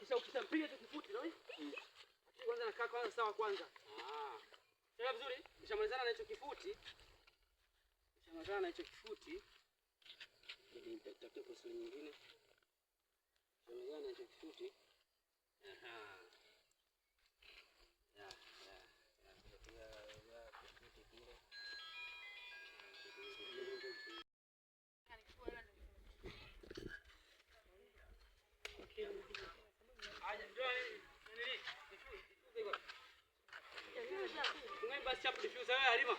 Sasa ukishampiga tu kifuti na wewe. Kwanza nakaa kwanza sawa kwanza. Sasa vizuri, ushamalizana na hicho kifuti. Ili nitatafuta pesa nyingine. Ushamalizana na hicho kifuti. Siap diffuse saya Halima.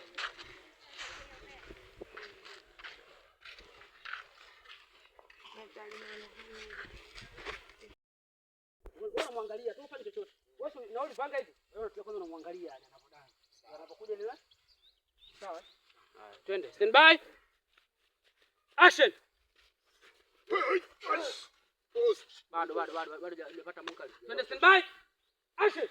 Wewe muangalia tu ufanye chochote. Wewe na ulipanga hivi. Wewe kwanza unamwangalia anapodai. Anapokuja ni wewe. Sawa? Haya, twende. Stand by. Action. Bado hajapata mkali. Twende stand by. Action.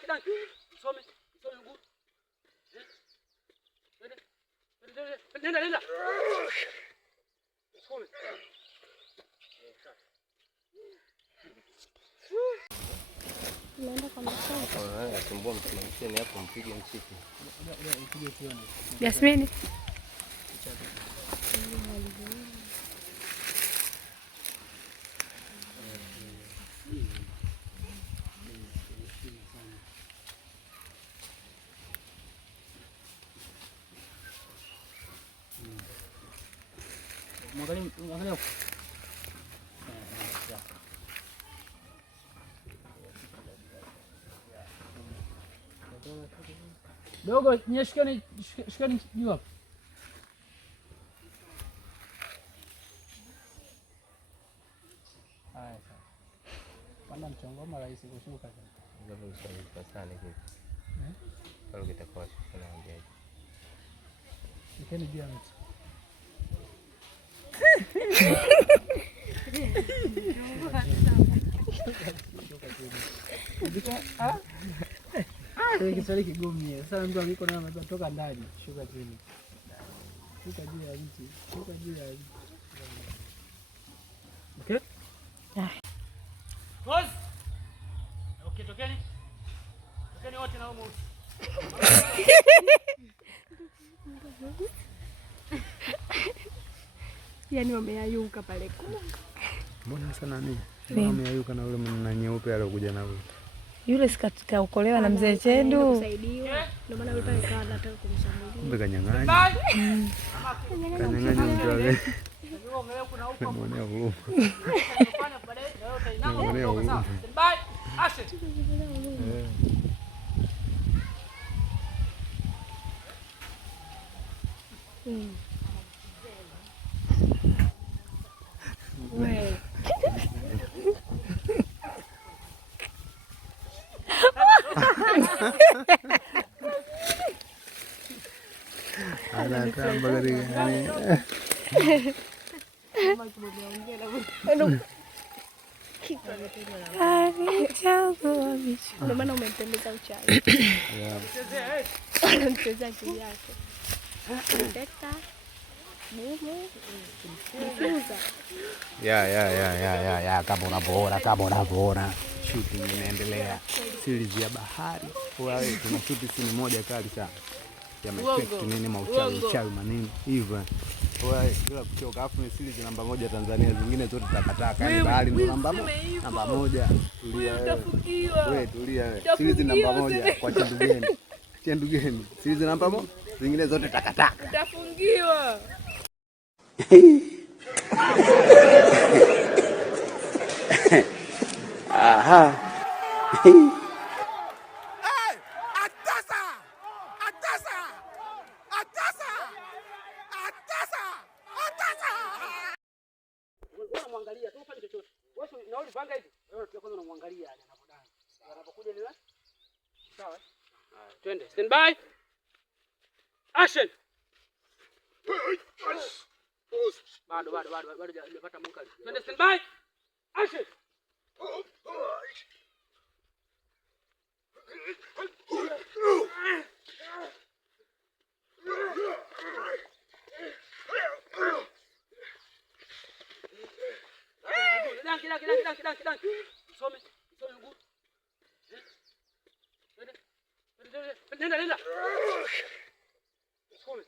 Kidan. Some nguvu. Nenda. Some. Naenda kwa msasa. Atumbua mtumikieni hapo mpige msiki. Mpige tuone. Yasmini. Mwangalia. Dogo, shikeni juu hapo. Haya sasa. Panda mchongoma rahisi kushuka sasa. Ndio ushauri sana hivi. Pale kitakuwa shukana ambaye. Shikeni juu ya mti. Kiswahili kigumu. Sasa mtu angiko na anatoka ndani, shuka chini. Shuka juu ya mti. Okay? Pause. Okay, tokeni wote na huko. Yaani wameayuka pale kwa. Mbona sana nini? Wameayuka na yule mwana nyeupe aliyokuja na yule. Yule sikatika ukolewa na mzee Chedu. Ndio maana yule pale kawa anataka kumshambulia. Kumbe kanyang'anya. Kanyang'anya mtu wale. Mwana huruma. Mwana huruma. Wewe. Anatamba katika ndio maana umempendeza uchawi. Anamchezea akili yake. Teta. Mume. Ya kama unavyoona shooting inaendelea. Series ya bahari. Wewe tuna shoot scene moja kali sana. Ya effect nini mauchawi manini hivyo. Wewe bila kuchoka, afu ni series namba 1 Tanzania, zingine zote takataka. Ni bahari ndo namba 1. Tulia wewe. Tulia wewe. Series namba 1 kwa Chendugeni. Series namba 1, zingine zote takataka. Utafungiwa. Aha. Unamwangalia tu ufanye chochote. Wewe na ulipanga hivi. Wewe kwanza unamwangalia yani anapodai. Anapokuja ni wewe. Sawa? Twende. Stand by. Action. Bado hajapata mkali. Twende stand by. Action. Danki. Some mguu. Nenda. Some.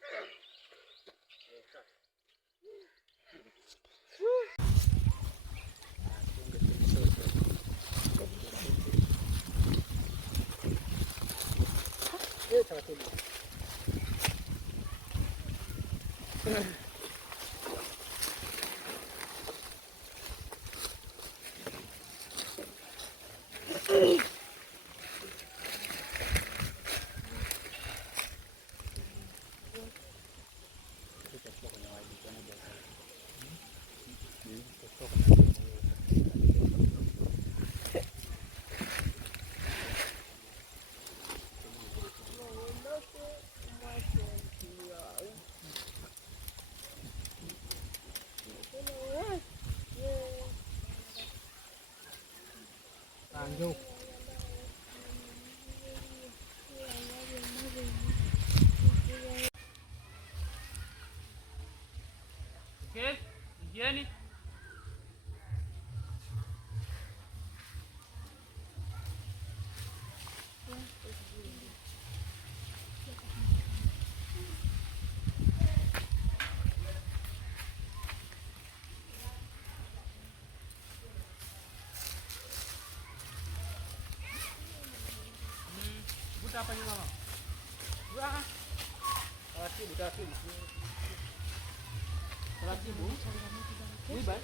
Njoo. Okay, ingieni. Vuta hapa nyuma. Taratibu. Wiba.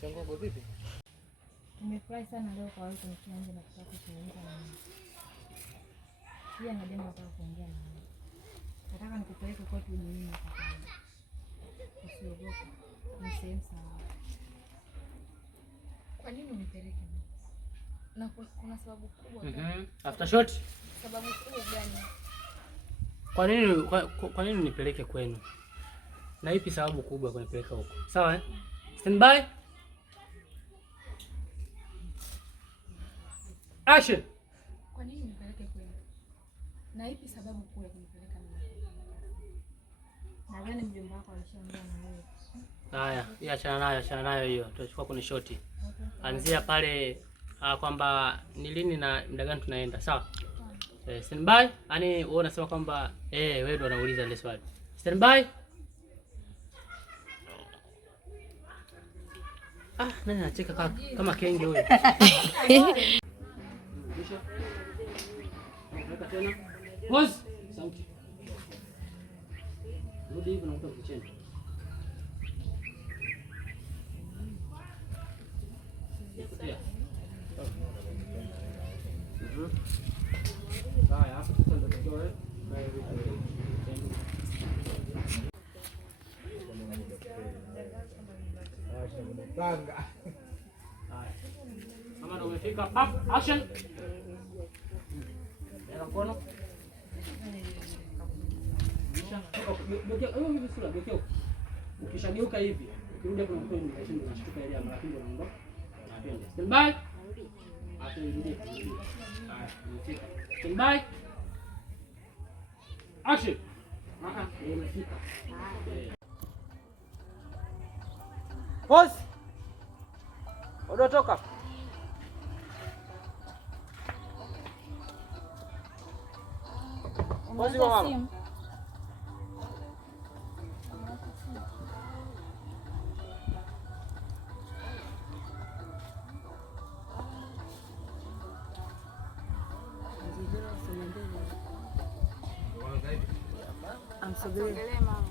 Changongo vipi? Nimefurahi sana leo kwa wewe kunianza na kutaka kuzungumza na mimi. Pia na jambo nataka kuongea na wewe. Nataka nikupeleke kwetu mjini hapa. Usiogope. Ni sehemu sawa. Kwa nini unipeleke mimi? Na kuna sababu kubwa gani? After shot. Sababu kubwa gani? Kwa nini nipeleke kwenu? Na ipi sababu kubwa kunipeleka huko? Sawa eh? Stand by. Action. Kwa nini unipeleke kwenu? Na ipi sababu kubwa kunipeleka mimi? Nadhani mjomba wako alishaongea na wewe. Haya, achana nayo hiyo. Tutachukua kwenye shoti. Anzia pale kwamba ni lini na muda gani tunaenda, sawa? Stand by. Yaani wewe unasema kwamba wewe ndio unauliza ile swali. Stand by. Nani anacheka kama kenge huyo? Pause. Sauti. Rudi hivi na utoke chini. Haya, hapo sasa ndio tutoe. Panga. Kama ndio umefika, up, action. Nenda mkono. Geuka. Ukishageuka hivi, ukirudi hapo na mkono ndio unashtuka ile ama lakini unaondoka. Stand by. Stand by. Action. Pause. Ondoka. Pause mama.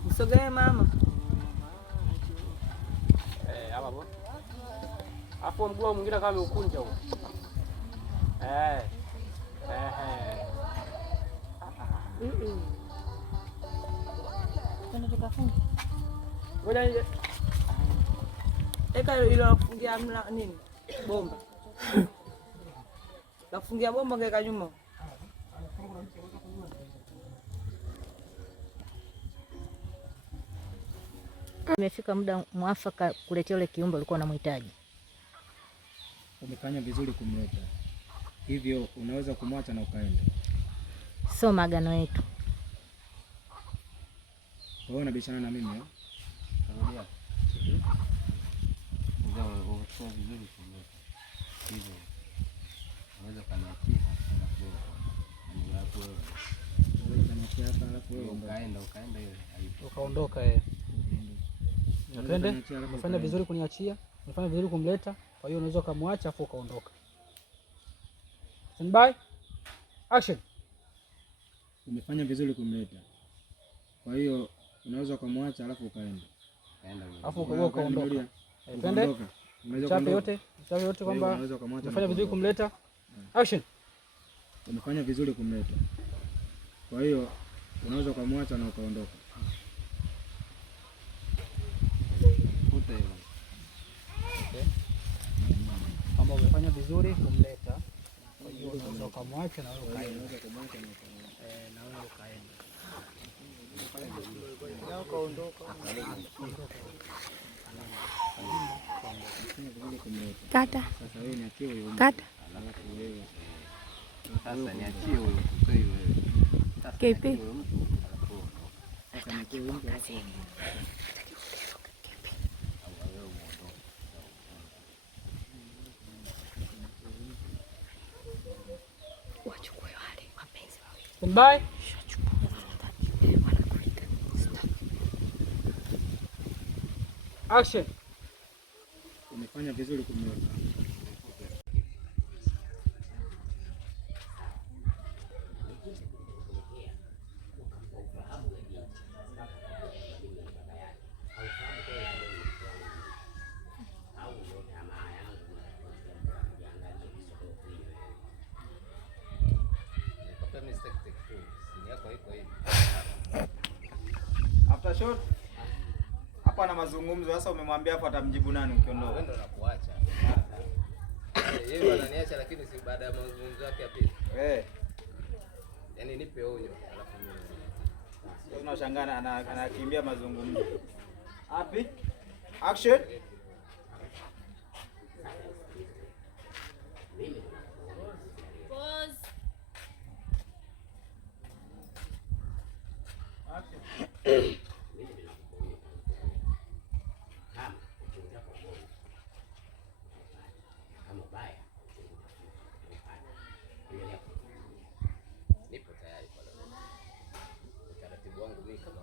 Msogelee mama. Hapa hapo. Hapo mguu mwingine kama umeukunja huko. Twende tukafunge. Ngoja nje. Eka ile nafungia nini? Bomba. Nafungia bomba ngeka nyuma. Imefika muda mwafaka kuletea ule kiumbe ulikuwa unamhitaji. Umefanya vizuri kumleta, hivyo unaweza kumwacha na ukaenda. Sio maagano yetu. Wewe unabishana na mimi eh? Karudia. Ndio umefanya vizuri kumleta. Hivyo unaweza kaniachia ukaenda hiyo Ukaondoka Twende. Umefanya vizuri kuniachia, umefanya vizuri kumleta, kwa hiyo unaweza kumwacha afu ukaondoka. Stand by. Action. Umefanya vizuri kumleta, kwa hiyo unaweza kumwacha alafu ukaenda. Alafu ukaondoka. Twende. Chape yote kwamba umefanya vizuri kumleta. Action. Umefanya vizuri kumleta, kwa hiyo unaweza kumwacha na ukaondoka. Kama umefanya vizuri kumleta, kwa hiyo unaweza kumwacha na wewe ukaenda. Na ukaondoka. Kata. Kata. sasa niachie huyo mtoto wewe. Kipi? Wachukue wale mapenzi wawili. Stand by. Action. Umefanya vizuri kumleta. After shot hapa na mazungumzo sasa, umemwambia hapo atamjibu nani ukiondoka? Wewe ndo unakuacha. Yeye ananiacha lakini si baada ya mazungumzo yake ya pili. Yaani nipe onyo alafu mimi. Sasa tunashangaa anakimbia mazungumzo. Happy? Action. Pause. Action. Nipo tayari kwa leo. Utaratibu wangu mimi kama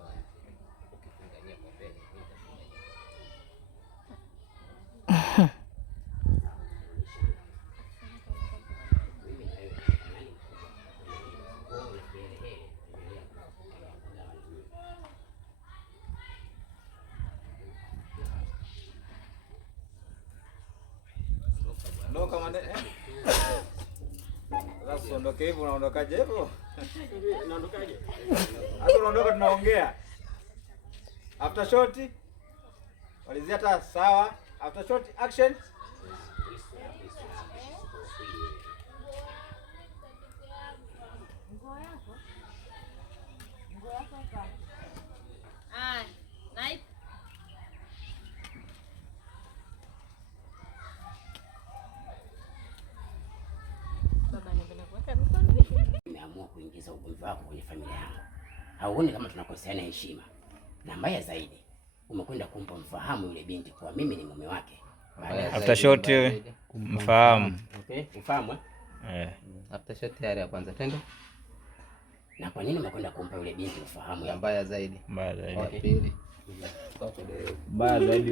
ukifungania kwa mbele mimi nitafungania. Ondoka mande. Sasa ondoke hivyo, unaondokaje hivyo? Unaondokaje? Hata unaondoka tunaongea. After shot. Walizia hata sawa. After shot action. ugomvi wako kwenye familia yangu. Hauoni kama tunakoseana heshima? Na mbaya zaidi, umekwenda kumpa mfahamu yule binti kwa mimi ni mume wake. After shot mfahamu. Okay, ufahamu After shot tayari ya kwanza tendo. Na kwa nini umekwenda kumpa yule binti ufahamu? Mbaya zaidi. Mbaya zaidi. Okay. Pili. Mbaya zaidi